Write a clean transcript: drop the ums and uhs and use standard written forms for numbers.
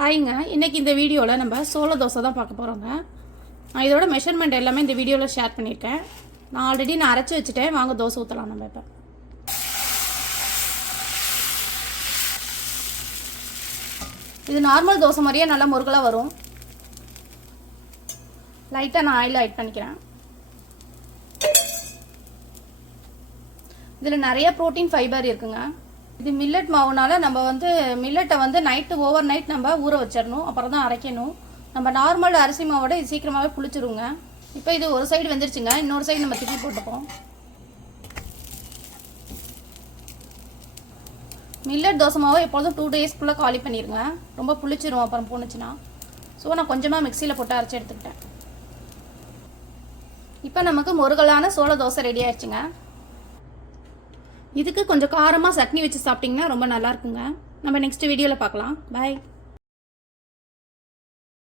ஹாய்ங்க, இன்றைக்கி இந்த வீடியோவில் நம்ம சோள தோசை தான் பார்க்க போகிறோங்க. நான் இதோட மெஷர்மெண்ட் எல்லாமே இந்த வீடியோவில் ஷேர் பண்ணியிருக்கேன். நான் ஆல்ரெடி அரைச்சி வச்சுட்டேன். வாங்க தோசை ஊற்றலாம் நம்ம இப்போ. இது நார்மல் தோசை மாதிரியே நல்லா முருகலாக வரும். லைட்டாக நான் ஆயில் ஆட் பண்ணிக்கிறேன். இதில் நிறைய ப்ரோட்டீன் ஃபைபர் இருக்குங்க. இது மில்லட் மாவுனால நம்ம மில்லட்டை நைட்டு ஓவர் நைட் நம்ம ஊற வச்சிடணும், அப்புறம் தான் அரைக்கணும். நம்ம நார்மல் அரிசி மாவோட இது சீக்கிரமாகவே புளிச்சிருங்க. இப்போ இது ஒரு சைடு வெந்துருச்சுங்க, இன்னொரு சைடு நம்ம திருப்பி போட்டுப்போம். மில்லட் தோசை மாவை எப்பொழுதும் 2 டேஸ்க்குள்ளே காலி பண்ணிடுங்க, ரொம்ப புளிச்சிரும் அப்புறம் போணுச்சுன்னா. ஸோ நான் கொஞ்சமாக மிக்சியில் போட்டு அரைச்சி எடுத்துக்கிட்டேன். இப்போ நமக்கு முருகலான சோள தோசை ரெடி ஆயிடுச்சுங்க. இதுக்கு கொஞ்சம் காரமாக சட்னி வச்சு சாப்பிட்டிங்கன்னா ரொம்ப நல்லா இருக்குங்க. நம்ம நெக்ஸ்ட் வீடியோவில் பார்க்கலாம். பாய்.